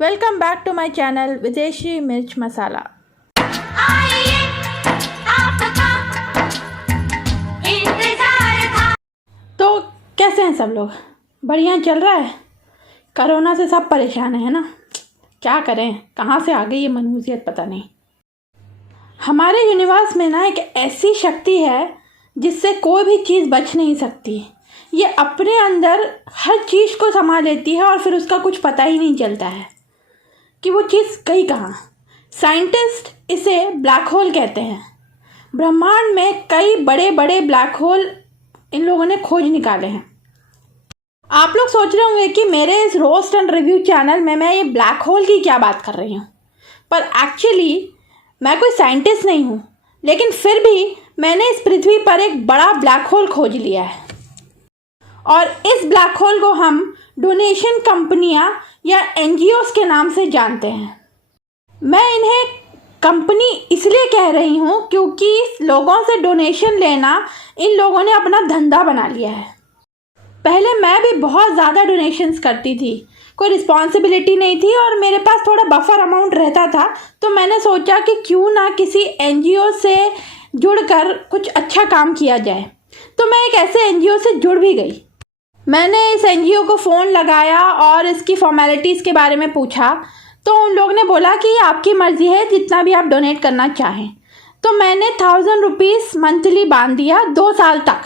Welcome back to my channel Videshi Mirch मसाला। तो कैसे हैं सब लोग? बढ़िया चल रहा है? कोरोना से सब परेशान है ना? क्या करें, कहाँ से आ गई ये मनहूसियत पता नहीं। हमारे यूनिवर्स में ना एक ऐसी शक्ति है जिससे कोई भी चीज़ बच नहीं सकती। ये अपने अंदर हर चीज़ को समा लेती है और फिर उसका कुछ पता ही नहीं चलता है कि वो चीज़ गई कहाँ। साइंटिस्ट इसे ब्लैक होल कहते हैं। ब्रह्मांड में कई बड़े बड़े ब्लैक होल इन लोगों ने खोज निकाले हैं। आप लोग सोच रहे होंगे कि मेरे इस रोस्ट एंड रिव्यू चैनल में मैं ये ब्लैक होल की क्या बात कर रही हूँ, पर एक्चुअली मैं कोई साइंटिस्ट नहीं हूँ, लेकिन फिर भी मैंने इस पृथ्वी पर एक बड़ा ब्लैक होल खोज लिया है और इस ब्लैक होल को हम डोनेशन कंपनियां या एनजीओस के नाम से जानते हैं। मैं इन्हें कंपनी इसलिए कह रही हूँ क्योंकि लोगों से डोनेशन लेना इन लोगों ने अपना धंधा बना लिया है। पहले मैं भी बहुत ज़्यादा डोनेशंस करती थी, कोई रिस्पॉन्सिबिलिटी नहीं थी और मेरे पास थोड़ा बफर अमाउंट रहता था, तो मैंने सोचा कि क्यों ना किसी एनजीओ से जुड़कर कुछ अच्छा काम किया जाए। तो मैं एक ऐसे एनजीओ से जुड़ भी गई। मैंने इस एनजीओ को फ़ोन लगाया और इसकी फॉर्मेलिटीज़ के बारे में पूछा, तो उन लोग ने बोला कि आपकी मर्ज़ी है जितना भी आप डोनेट करना चाहें। तो मैंने 1000 रुपीज़ मंथली बांध दिया 2 साल तक।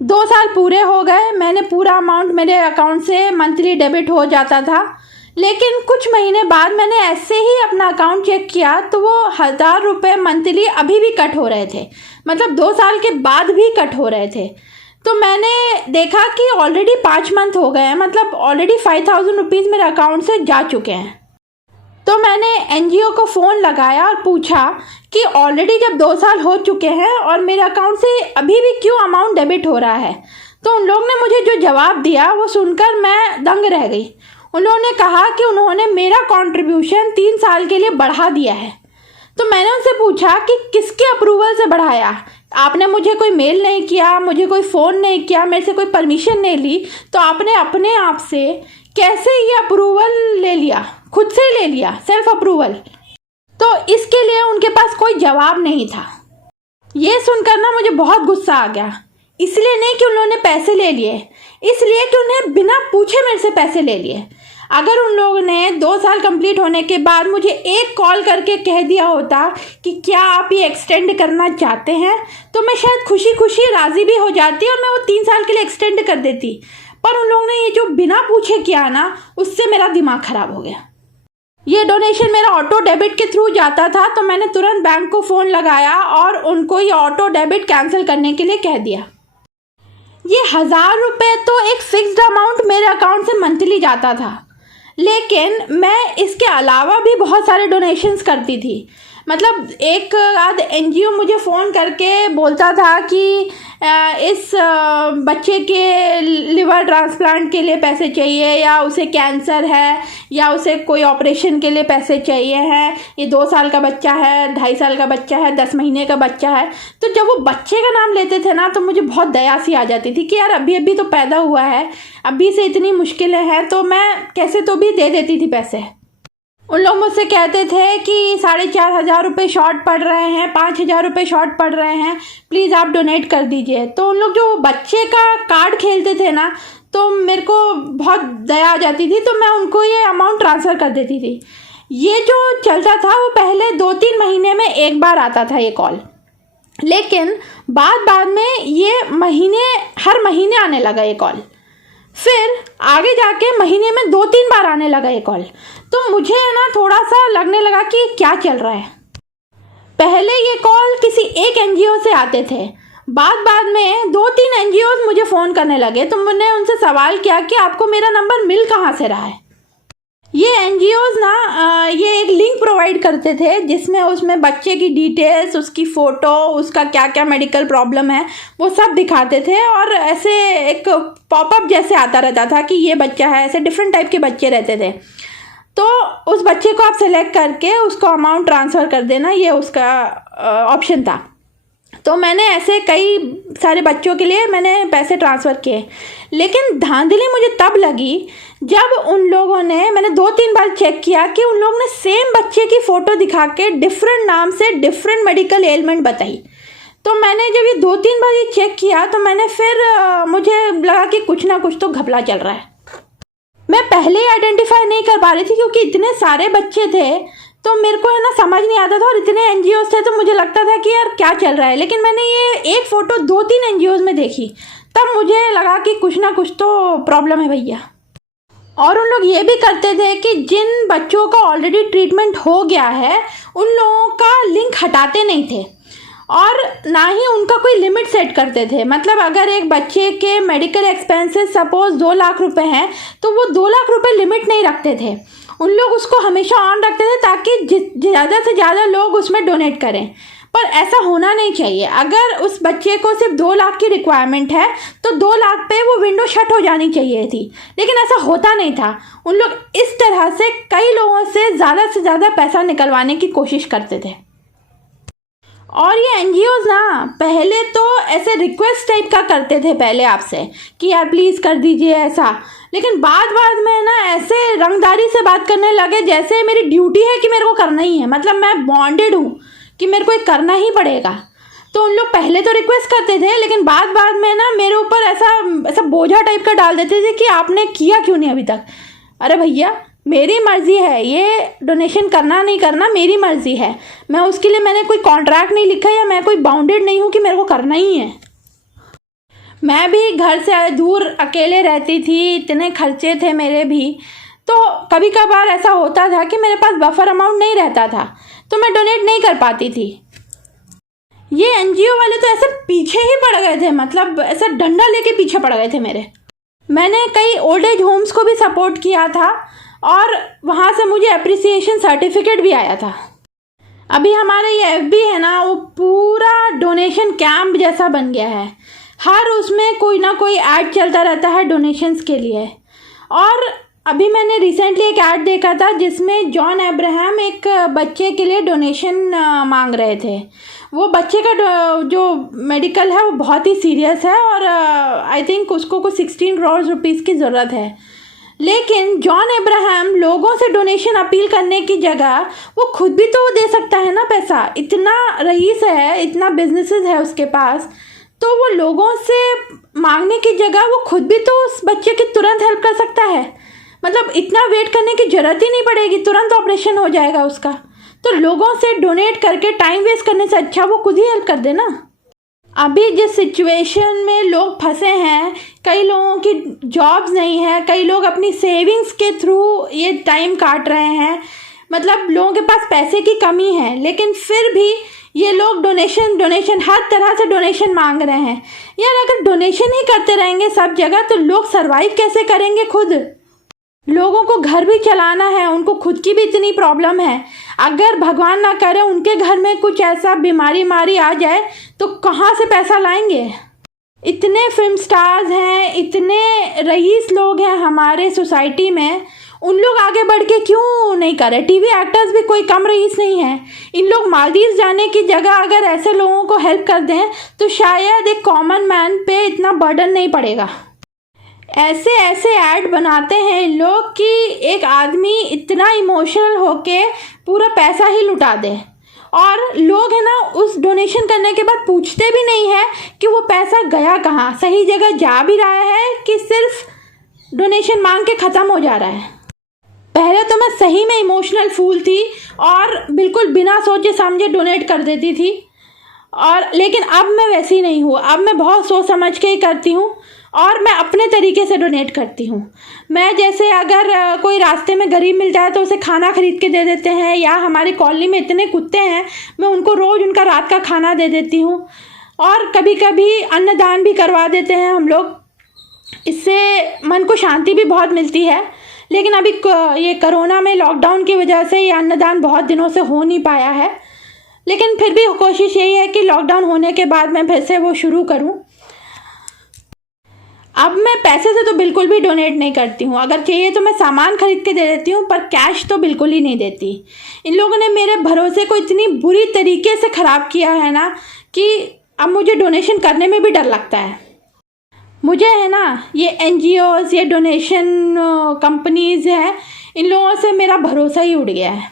2 साल पूरे हो गए, मैंने पूरा अमाउंट मेरे अकाउंट से मंथली डेबिट हो जाता था, लेकिन कुछ महीने बाद मैंने ऐसे ही अपना अकाउंट चेक किया तो वो 1000 रुपये मंथली अभी भी कट हो रहे थे, मतलब 2 साल के बाद भी कट हो रहे थे। तो मैंने देखा कि ऑलरेडी 5 मंथ हो गए हैं, मतलब ऑलरेडी 5000 रुपीज़ मेरे अकाउंट से जा चुके हैं। तो मैंने एनजीओ को फ़ोन लगाया और पूछा कि ऑलरेडी जब 2 साल हो चुके हैं और मेरे अकाउंट से अभी भी क्यों अमाउंट डेबिट हो रहा है। तो उन लोग ने मुझे जो जवाब दिया वो सुनकर मैं दंग रह गई। उन लोगों ने कहा कि उन्होंने मेरा कंट्रीब्यूशन 3 साल के लिए बढ़ा दिया है। तो मैंने उनसे पूछा कि किसके अप्रूवल से बढ़ाया? आपने मुझे कोई मेल नहीं किया, मुझे कोई फ़ोन नहीं किया, मेरे से कोई परमिशन नहीं ली, तो आपने अपने आप से कैसे ये अप्रूवल ले लिया? खुद से ही ले लिया, सेल्फ अप्रूवल। तो इसके लिए उनके पास कोई जवाब नहीं था। ये सुनकर ना मुझे बहुत गुस्सा आ गया। इसलिए नहीं कि उन्होंने पैसे ले लिए, इसलिए कि उन्हें बिना पूछे मेरे से पैसे ले लिए। अगर उन लोगों ने 2 साल कंप्लीट होने के बाद मुझे एक कॉल करके कह दिया होता कि क्या आप ये एक्सटेंड करना चाहते हैं, तो मैं शायद खुशी खुशी राज़ी भी हो जाती और मैं वो 3 साल के लिए एक्सटेंड कर देती। पर उन लोगों ने ये जो बिना पूछे किया ना, उससे मेरा दिमाग ख़राब हो गया। ये डोनेशन मेरा ऑटो डेबिट के थ्रू जाता था, तो मैंने तुरंत बैंक को फ़ोन लगाया और उनको ये ऑटो डेबिट कैंसिल करने के लिए कह दिया। ये 1000 रुपये तो एक फिक्स्ड अमाउंट मेरे अकाउंट से मंथली जाता था, लेकिन मैं इसके अलावा भी बहुत सारे डोनेशंस करती थी। मतलब एक आध एनजीओ मुझे फ़ोन करके बोलता था कि इस बच्चे के लिवर ट्रांसप्लांट के लिए पैसे चाहिए, या उसे कैंसर है, या उसे कोई ऑपरेशन के लिए पैसे चाहिए हैं, ये 2 साल का बच्चा है, 2.5 साल का बच्चा है, 10 महीने का बच्चा है। तो जब वो बच्चे का नाम लेते थे ना, तो मुझे बहुत दया सी आ जाती थी कि यार अभी अभी तो पैदा हुआ है, अभी से इतनी मुश्किलें हैं, तो मैं कैसे तो भी दे देती थी पैसे। उन लोग मुझसे कहते थे कि 4500 रुपये शॉर्ट पड़ रहे हैं, 5000 रुपये शॉर्ट पड़ रहे हैं, प्लीज़ आप डोनेट कर दीजिए। तो उन लोग जो बच्चे का कार्ड खेलते थे ना, तो मेरे को बहुत दया आ जाती थी, तो मैं उनको ये अमाउंट ट्रांसफ़र कर देती थी। ये जो चलता था वो पहले 2-3 महीने में एक बार आता था ये कॉल, लेकिन बाद में ये हर महीने आने लगा ये कॉल। फिर आगे जाके महीने में 2-3 बार आने लगा ये कॉल। तो मुझे ना थोड़ा सा लगने लगा कि क्या चल रहा है। पहले ये कॉल किसी एक एनजीओ से आते थे, बाद में 2-3 एनजीओ मुझे फ़ोन करने लगे। तो मैंने उनसे सवाल किया कि आपको मेरा नंबर मिल कहाँ से रहा है। ये एनजीओज़ ना ये एक लिंक प्रोवाइड करते थे जिसमें उसमें बच्चे की डिटेल्स, उसकी फ़ोटो, उसका क्या क्या मेडिकल प्रॉब्लम है, वो सब दिखाते थे। और ऐसे एक पॉपअप जैसे आता रहता था कि ये बच्चा है, ऐसे डिफरेंट टाइप के बच्चे रहते थे। तो उस बच्चे को आप सेलेक्ट करके उसको अमाउंट ट्रांसफ़र कर देना, ये उसका ऑप्शन था। तो मैंने ऐसे कई सारे बच्चों के लिए मैंने पैसे ट्रांसफ़र किए। लेकिन धांधली मुझे तब लगी जब उन लोगों ने, मैंने 2-3 बार चेक किया कि उन लोगों ने सेम बच्चे की फ़ोटो दिखा के डिफरेंट नाम से डिफरेंट मेडिकल एलिमेंट बताई। तो मैंने जब ये 2-3 बार ये चेक किया तो मैंने फिर मुझे लगा कि कुछ ना कुछ तो घपला चल रहा है। मैं पहले ही आइडेंटिफाई नहीं कर पा रही थी क्योंकि इतने सारे बच्चे थे, तो मेरे को है ना समझ नहीं आता था, और इतने एनजीओज थे तो मुझे लगता था कि यार क्या चल रहा है। लेकिन मैंने ये एक फ़ोटो 2-3 एनजीओज में देखी, तब मुझे लगा कि कुछ ना कुछ तो प्रॉब्लम है भैया। और उन लोग ये भी करते थे कि जिन बच्चों का ऑलरेडी ट्रीटमेंट हो गया है उन लोगों का लिंक हटाते नहीं थे, और ना ही उनका कोई लिमिट सेट करते थे। मतलब अगर एक बच्चे के मेडिकल एक्सपेंसेस सपोज 2 लाख रुपए हैं तो वो 2 लाख रुपए लिमिट नहीं रखते थे, उन लोग उसको हमेशा ऑन रखते थे ताकि ज़्यादा से ज़्यादा लोग उसमें डोनेट करें। पर ऐसा होना नहीं चाहिए। अगर उस बच्चे को सिर्फ 2 लाख की रिक्वायरमेंट है तो 2 लाख पे वो विंडो शट हो जानी चाहिए थी, लेकिन ऐसा होता नहीं था। उन लोग इस तरह से कई लोगों से ज़्यादा पैसा निकलवाने की कोशिश करते थे। और ये एनजीओज ना पहले तो ऐसे रिक्वेस्ट टाइप का करते थे पहले आपसे कि यार प्लीज़ कर दीजिए ऐसा, लेकिन बाद में ना ऐसे रंगदारी से बात करने लगे जैसे मेरी ड्यूटी है कि मेरे को करना ही है, मतलब मैं बॉन्डेड हूँ कि मेरे को ये करना ही पड़ेगा। तो उन लोग पहले तो रिक्वेस्ट करते थे, लेकिन बाद में ना मेरे ऊपर ऐसा बोझा टाइप का डाल देते थे कि आपने किया क्यों नहीं अभी तक। अरे भैया मेरी मर्ज़ी है, ये डोनेशन करना नहीं करना मेरी मर्ज़ी है, मैं उसके लिए मैंने कोई कॉन्ट्रैक्ट नहीं लिखा या मैं कोई बाउंडेड नहीं हूँ कि मेरे को करना ही है। मैं भी घर से दूर अकेले रहती थी, इतने खर्चे थे मेरे भी, तो कभी कभार ऐसा होता था कि मेरे पास बफर अमाउंट नहीं रहता था तो मैं डोनेट नहीं कर पाती थी। ये एनजीओ वाले तो ऐसे पीछे ही पड़ गए थे, मतलब ऐसा डंडा लेके पीछे पड़ गए थे मेरे। मैंने कई ओल्ड एज होम्स को भी सपोर्ट किया था और वहाँ से मुझे अप्रिसिएशन सर्टिफिकेट भी आया था। अभी हमारा ये एफबी है ना, वो पूरा डोनेशन कैंप जैसा बन गया है। हर उसमें कोई ना कोई ऐड चलता रहता है डोनेशंस के लिए। और अभी मैंने रिसेंटली एक ऐड देखा था जिसमें जॉन अब्राहम एक बच्चे के लिए डोनेशन मांग रहे थे। वो बच्चे का जो मेडिकल है वो बहुत ही सीरियस है और आई थिंक उसको कुछ 16 करोड़ रुपीस की ज़रूरत है। लेकिन जॉन अब्राहम लोगों से डोनेशन अपील करने की जगह वो खुद भी तो दे सकता है ना पैसा, इतना रईस है, इतना बिजनेसेस है उसके पास, तो वो लोगों से मांगने की जगह वो खुद भी तो उस बच्चे की तुरंत हेल्प कर सकता है। मतलब इतना वेट करने की ज़रूरत ही नहीं पड़ेगी, तुरंत ऑपरेशन हो जाएगा उसका। तो लोगों से डोनेट करके टाइम वेस्ट करने से अच्छा वो खुद ही हेल्प कर देना। अभी जिस सिचुएशन में लोग फंसे हैं, कई लोगों की जॉब्स नहीं है, कई लोग अपनी सेविंग्स के थ्रू ये टाइम काट रहे हैं, मतलब लोगों के पास पैसे की कमी है, लेकिन फिर भी ये लोग डोनेशन हर तरह से डोनेशन मांग रहे हैं। यार अगर डोनेशन ही करते रहेंगे सब जगह तो लोग सरवाइव कैसे करेंगे खुद? लोगों को घर भी चलाना है, उनको खुद की भी इतनी प्रॉब्लम है। अगर भगवान ना करे उनके घर में कुछ ऐसा बीमारी आ जाए तो कहाँ से पैसा लाएंगे? इतने फिल्म स्टार्स हैं, इतने रईस लोग हैं हमारे सोसाइटी में, उन लोग आगे बढ़ के क्यों नहीं करे? टीवी एक्टर्स भी कोई कम रईस नहीं है। इन लोग मालदीव जाने की जगह अगर ऐसे लोगों को हेल्प कर दें तो शायद एक कॉमन मैन पे इतना बर्डन नहीं पड़ेगा। ऐसे ऐड बनाते हैं लोग कि एक आदमी इतना इमोशनल होके पूरा पैसा ही लुटा दे, और लोग है ना उस डोनेशन करने के बाद पूछते भी नहीं है कि वो पैसा गया कहाँ, सही जगह जा भी रहा है कि सिर्फ डोनेशन मांग के ख़त्म हो जा रहा है। पहले तो मैं सही में इमोशनल फूल थी और बिल्कुल बिना सोचे समझे डोनेट कर देती थी, और लेकिन अब मैं वैसी नहीं हूँ। अब मैं बहुत सोच समझ के ही करती हूँ और मैं अपने तरीके से डोनेट करती हूँ। मैं जैसे अगर कोई रास्ते में गरीब मिल जाए तो उसे खाना खरीद के दे देते हैं, या हमारी कॉलोनी में इतने कुत्ते हैं मैं उनको रोज़ उनका रात का खाना दे देती हूँ, और कभी कभी अन्नदान भी करवा देते हैं हम लोग। इससे मन को शांति भी बहुत मिलती है। लेकिन अभी ये कोरोना में लॉकडाउन की वजह से ये अन्नदान बहुत दिनों से हो नहीं पाया है, लेकिन फिर भी कोशिश यही है कि लॉकडाउन होने के बाद मैं फिर से वो शुरू करूं। अब मैं पैसे से तो बिल्कुल भी डोनेट नहीं करती हूँ, अगर चाहिए तो मैं सामान खरीद के दे देती हूँ, पर कैश तो बिल्कुल ही नहीं देती। इन लोगों ने मेरे भरोसे को इतनी बुरी तरीके से ख़राब किया है ना कि अब मुझे डोनेशन करने में भी डर लगता है। मुझे है ना ये NGOs, ये डोनेशन कंपनीज़ हैं, इन लोगों से मेरा भरोसा ही उड़ गया है।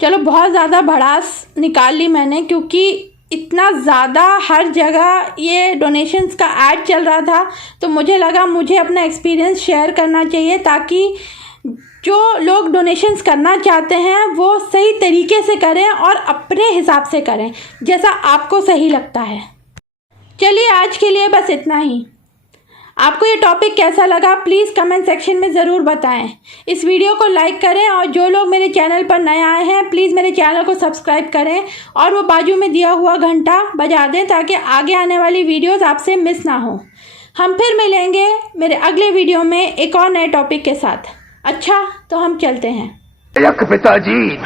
चलो बहुत ज़्यादा भड़ास निकाल ली मैंने, क्योंकि इतना ज़्यादा हर जगह ये डोनेशंस का ऐड चल रहा था, तो मुझे लगा मुझे अपना एक्सपीरियंस शेयर करना चाहिए, ताकि जो लोग डोनेशंस करना चाहते हैं वो सही तरीके से करें और अपने हिसाब से करें, जैसा आपको सही लगता है। चलिए आज के लिए बस इतना ही। आपको ये टॉपिक कैसा लगा प्लीज़ कमेंट सेक्शन में ज़रूर बताएं। इस वीडियो को लाइक करें और जो लोग मेरे चैनल पर नए आए हैं प्लीज़ मेरे चैनल को सब्सक्राइब करें और वो बाजू में दिया हुआ घंटा बजा दें, ताकि आगे आने वाली वीडियोस आपसे मिस ना हो। हम फिर मिलेंगे मेरे अगले वीडियो में एक और नए टॉपिक के साथ। अच्छा, तो हम चलते हैं। पिताजी।